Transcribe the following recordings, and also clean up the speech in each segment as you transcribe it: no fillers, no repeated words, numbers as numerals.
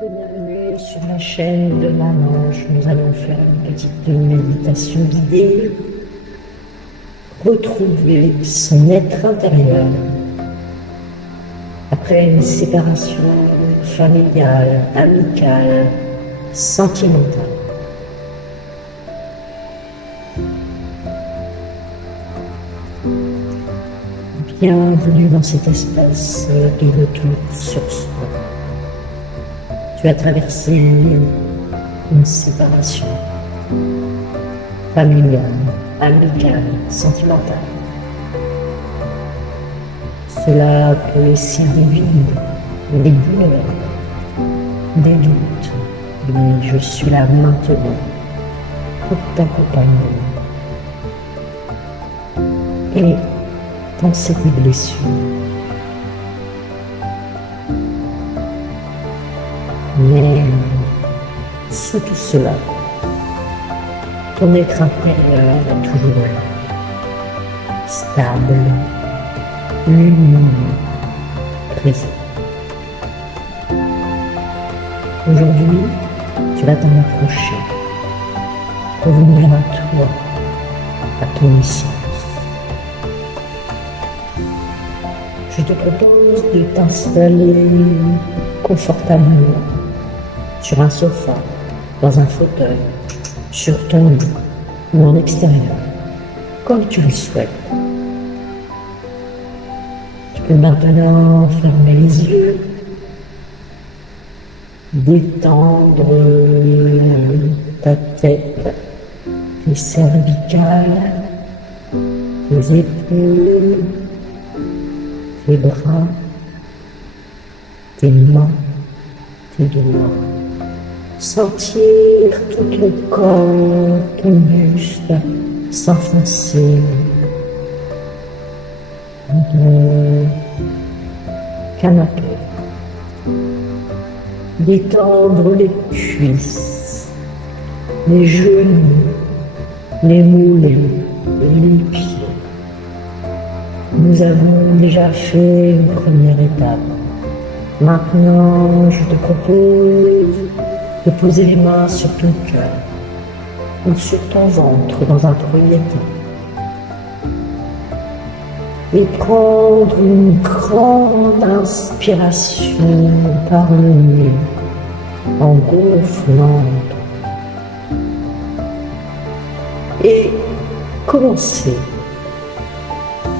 Bienvenue sur la chaîne de Mamange. Nous allons faire une petite méditation guidée. Retrouver son être intérieur après une séparation familiale, amicale, sentimentale. Bienvenue dans cet espace de retour sur soi. Tu as traversé une séparation familiale, amicale, sentimentale. Cela peut laisser des vides, des douleurs, des doutes. Mais je suis là maintenant pour t'accompagner. Et dans cette blessure, mais sous tout cela, ton être intérieur est toujours là, stable, lumineux, présent. Aujourd'hui, tu vas t'en approcher, revenir à toi, à ton essence. Je te propose de t'installer confortablement sur un sofa, dans un fauteuil, sur ton lit ou en extérieur, comme tu le souhaites. Tu peux maintenant fermer les yeux, détendre ta tête, tes cervicales, tes épaules, tes bras, tes mains, tes doigts. Sentir tout ton corps, ton buste s'enfoncer dans le canapé. Détendre les cuisses, les genoux, les mollets, les pieds. Nous avons déjà fait une première étape. Maintenant, je te propose de poser les mains sur ton cœur ou sur ton ventre dans un premier temps. Et prendre une grande inspiration par le nez en gonflant. Et commencer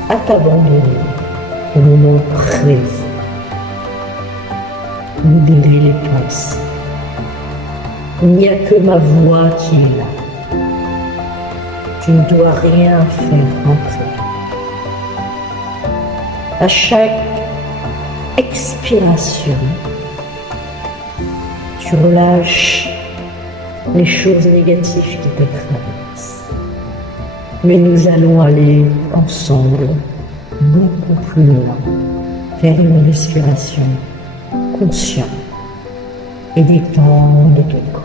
à t'abandonner au moment présent. Libérer les pensées. Il n'y a que ma voix qui est là. Tu ne dois rien faire entrer. À chaque expiration, tu relâches les choses négatives qui te traversent. Mais nous allons aller ensemble beaucoup plus loin, faire une respiration consciente et détendre ton corps.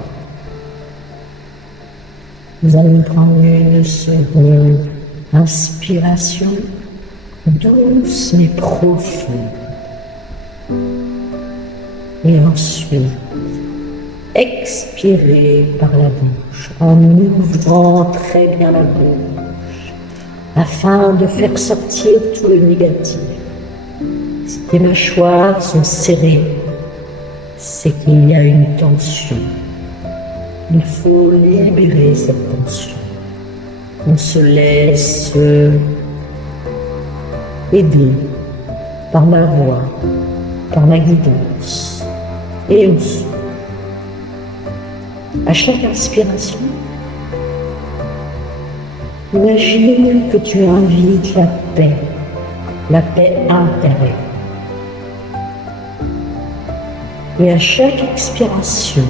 Nous allons prendre une seconde inspiration douce mais profonde. Et ensuite, expirer par la bouche en ouvrant très bien la bouche afin de faire sortir tout le négatif. Si tes mâchoires sont serrées, c'est qu'il y a une tension. Il faut libérer cette tension. On se laisse aider par ma voix, par ma guidance. Et on souffle. À chaque inspiration, imagine que tu invites la paix intérieure. Et à chaque expiration,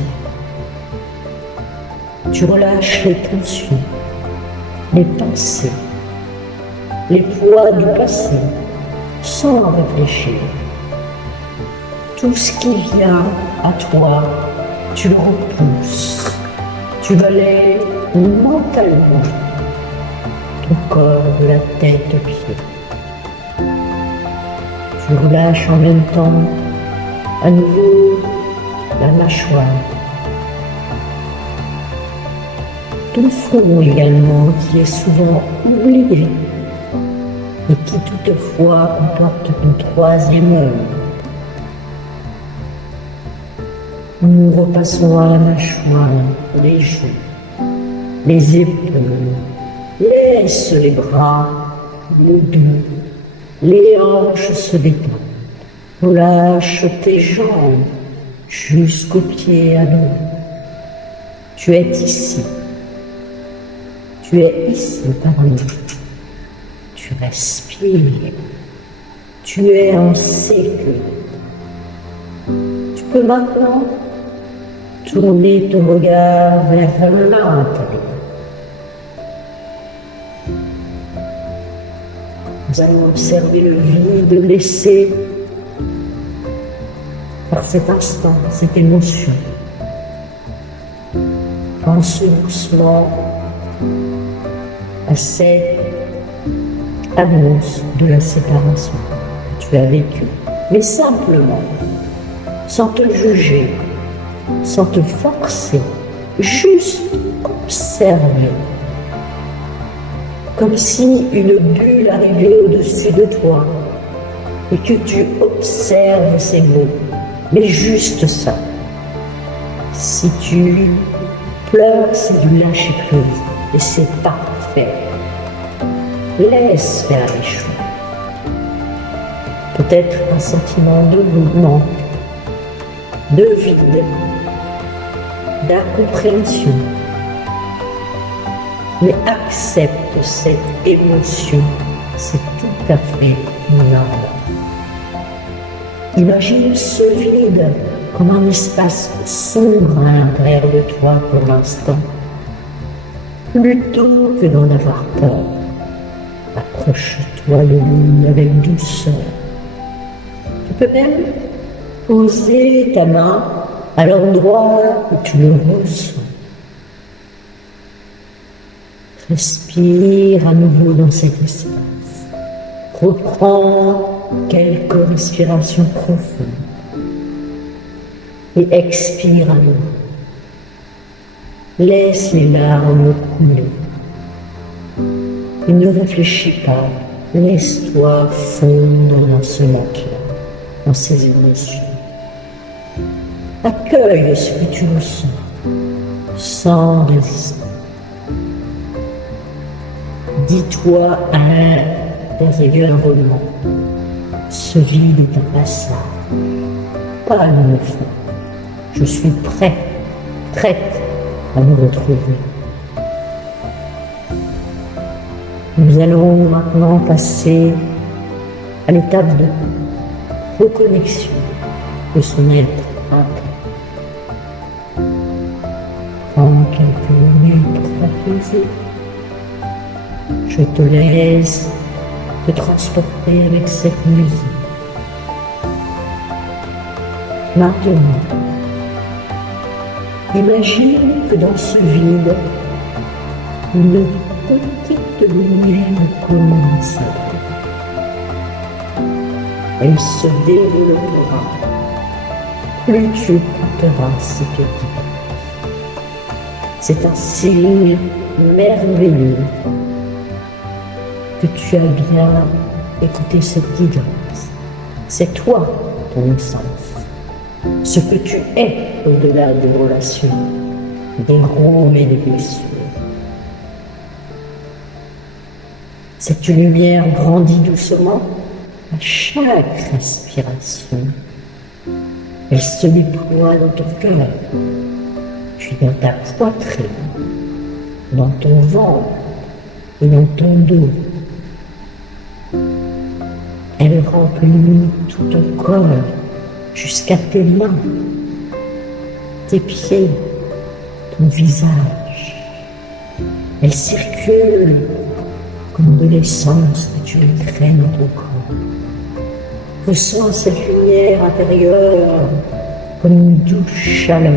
tu relâches les tensions, les pensées, les poids du passé, sans réfléchir. Tout ce qui vient à toi, tu le repousses. Tu balayes mentalement ton corps de la tête aux pieds. Tu relâches en même temps à nouveau la mâchoire, ton front également qui est souvent oublié et qui toutefois comporte ton troisième œil. Nous repassons à la mâchoire, les joues, les épaules, laisse les bras, le dos, les hanches se détendent. Relâche tes jambes jusqu'aux pieds à l'eau. Tu es ici. Tu es ici parmi. Tu respires. Tu es en sécurité. Tu peux maintenant tourner ton regard vers l'intérieur. Nous allons observer le vide laissé par cet instant, cette émotion. Pense doucement à cette annonce de la séparation que tu as vécue, mais simplement, sans te juger, sans te forcer, juste observer, comme si une bulle arrivait au-dessus de toi et que tu observes ces mots, mais juste ça. Si tu pleures, c'est du lâcher prise et c'est parfait. Laisse faire les choses. Peut-être un sentiment de mouvement, de vide, d'incompréhension. Mais accepte cette émotion, c'est tout à fait normal. Imagine ce vide comme un espace sombre à l'intérieur de toi pour l'instant. Plutôt que d'en avoir peur, approche-toi de lui avec douceur. Tu peux même poser ta main à l'endroit où tu le ressens. Respire à nouveau dans cet espace. Reprends quelques respirations profondes. Et expire à nouveau. Laisse les larmes couler. Et ne réfléchis pas. Laisse-toi fondre dans ce lac-là, dans ces émotions. Accueille ce que tu ressens, sans résistance. Dis-toi intérieurement, ce vide est un passage, pas une fin. Je suis prête à nous retrouver. Nous allons maintenant passer à l'étape de reconnexion de son être intérieur. Prends quelques minutes pour t'apaiser. Je te laisse te transporter avec cette musique. Maintenant, imagine que dans ce vide, une petite lumière commence. Elle se développera. Plus tu écouteras ces petites. C'est un signe merveilleux que tu as bien écouté cette guidance. C'est toi, ton essence. Ce que tu es au-delà des relations, des rôles et des blessures. Cette lumière grandit doucement à chaque respiration. Elle se déploie dans ton cœur, puis dans ta poitrine, dans ton ventre et dans ton dos. Elle remplit tout ton corps, jusqu'à tes mains, tes pieds, ton visage. Elle circule comme de l'essence que tu imprègnes dans ton corps. Ressens cette lumière intérieure comme une douce chaleur,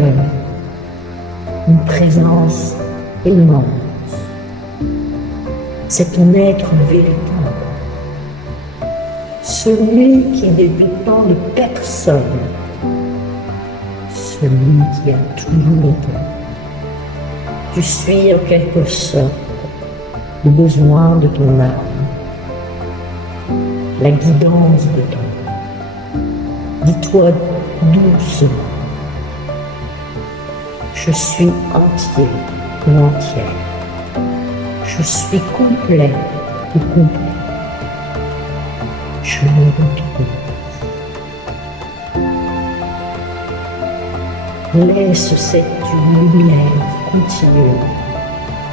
une présence immense. C'est ton être véritable. Celui qui est débutant de personne, celui qui a toujours été. Tu suis en quelque sorte le besoin de ton âme, la guidance de ton âme. Dis-toi doucement, je suis entier ou entière, je suis complet ou complet, je me retrouve. Laisse cette lumière continue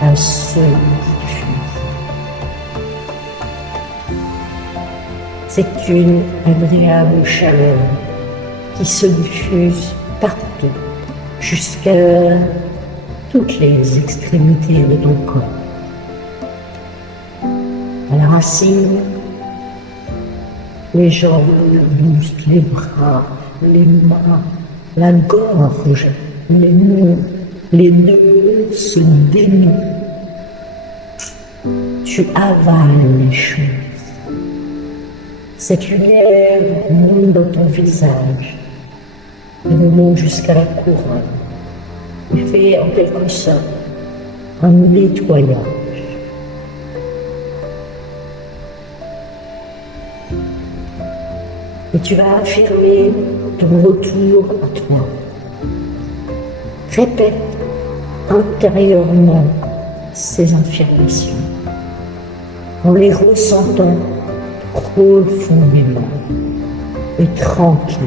à se diffuser. C'est une agréable chaleur qui se diffuse partout, jusqu'à toutes les extrémités de ton corps. À la racine, les jambes, le buste, les bras, les mains, la gorge, les nœuds se dénouent. Tu avales les choses. Cette lumière monte dans ton visage, elle monte jusqu'à la couronne. Il fait en quelque sorte un nettoyage. Et tu vas affirmer ton retour à toi. Répète intérieurement ces affirmations en les ressentant profondément et tranquille.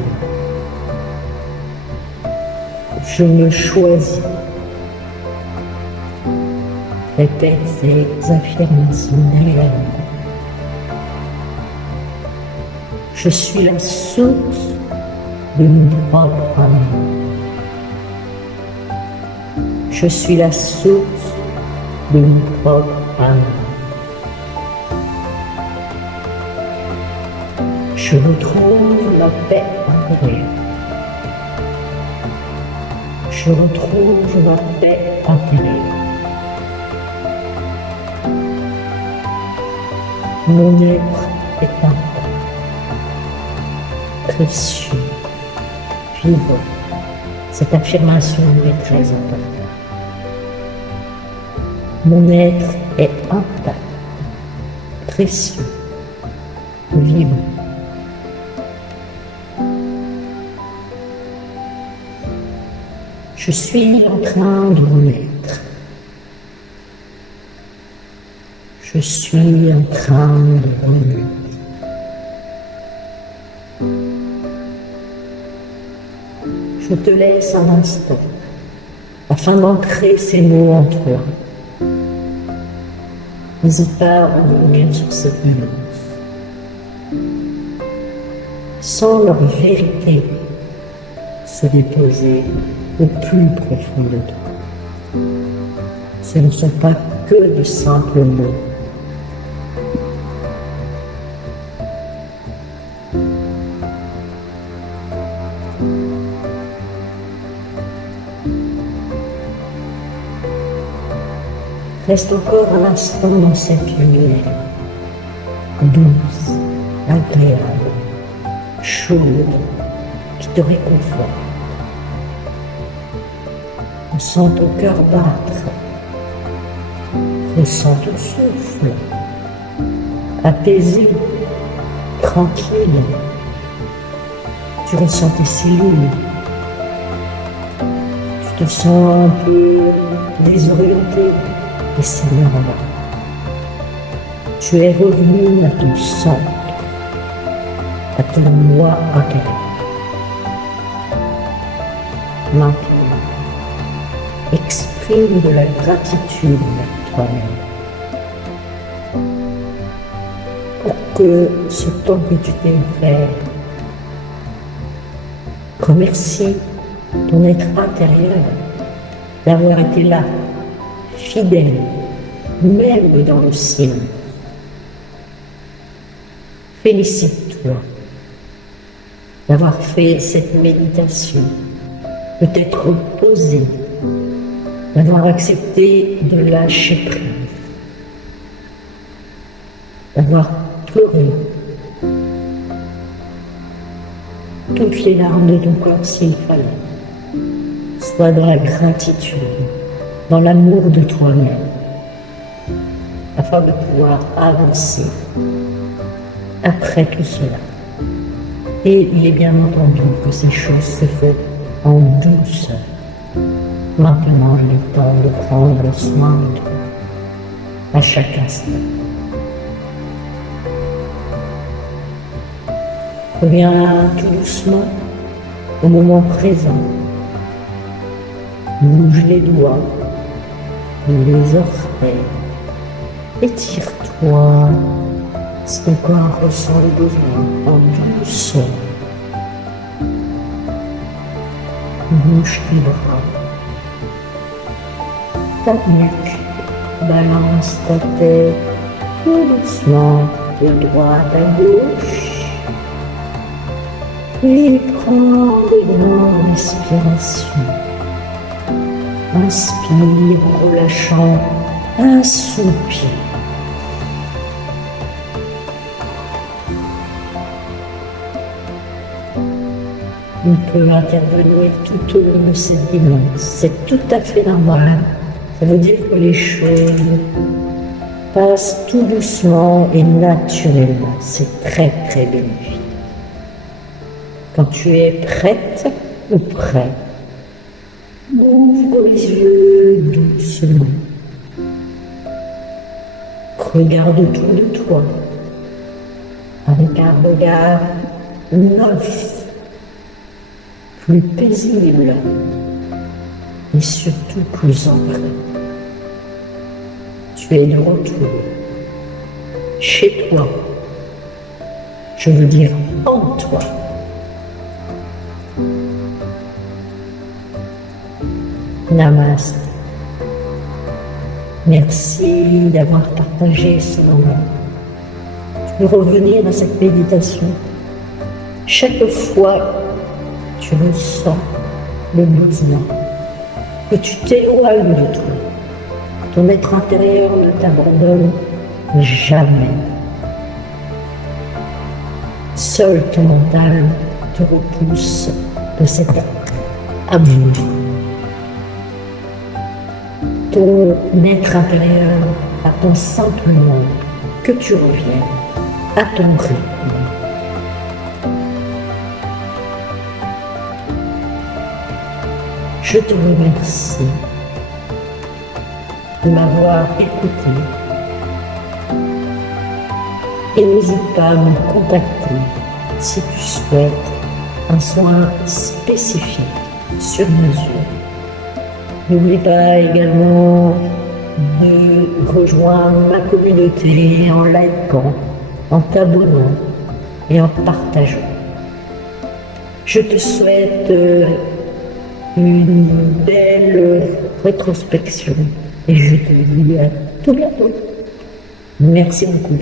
Je me choisis. Répète ces affirmations derrière moi. Je suis la source de mon propre amour. Je suis la source de mon propre amour. Je retrouve ma paix intérieure. Je retrouve ma paix intérieure. Mon être est intact, précieux, vivant. Cette affirmation est très importante. Mon être est intact, précieux, vivant. Je suis en train de renaître. Je suis en train de renaître. Je te laisse un instant afin d'ancrer ces mots en toi. N'hésite pas à revenir sur cette nuance. Sans leur vérité se déposer au plus profond de toi. Ce ne sont pas que de simples mots. Reste encore un instant dans cette lumière, douce, agréable, chaude, qui te réconforte. Ressens ton cœur battre, ressens ton souffle, apaisé, tranquille. Tu ressens tes cellules, tu te sens un peu désorienté. Et c'est normal. Tu es revenu à ton centre, à ton moi intérieur. Maintenant, exprime de la gratitude à toi-même pour que ce temps que tu t'es offert. Remercie ton être intérieur d'avoir été là, fidèle, même dans le ciel. Félicite-toi d'avoir fait cette méditation, de t'être posé, d'avoir accepté de lâcher prise, d'avoir pleuré toutes les larmes de ton corps s'il fallait. sois dans la gratitude, dans l'amour de toi-même, afin de pouvoir avancer après tout cela. Et il est bien entendu que ces choses se font en douceur. Maintenant, il est temps de prendre soin de toi à chaque instant. Reviens tout doucement au moment présent. Bouge les doigts, les orteils. Étire-toi si ton corps ressent le besoin en douceur. Bouge tes bras, ta nuque, balance ta tête tout doucement de droite à gauche. Et prends des grandes respirations. Inspire en relâchant un soupir. On peut intervenir tout au long de cette dimanche. C'est tout à fait normal. Ça veut dire que les choses passent tout doucement et naturellement. C'est très très bénéfique. Quand tu es prête ou prêt, ouvre les yeux doucement. Regarde autour de toi avec un regard neuf, plus paisible et surtout plus ancré. Tu es de retour chez toi, je veux dire en toi. Namaste. Merci d'avoir partagé ce moment. Tu peux revenir dans cette méditation. Chaque fois, tu ressens le besoin que tu t'éloignes de toi. Ton être intérieur ne t'abandonne jamais. Seul ton mental te repousse de cet amour. Ton être intérieur attend simplement que tu reviennes à ton rythme. Je te remercie de m'avoir écouté et n'hésite pas à me contacter si tu souhaites un soin spécifique sur mesure. N'oublie pas également de rejoindre ma communauté en likant, en t'abonnant et en partageant. Je te souhaite une belle rétrospection et je te dis à tout bientôt. Merci beaucoup.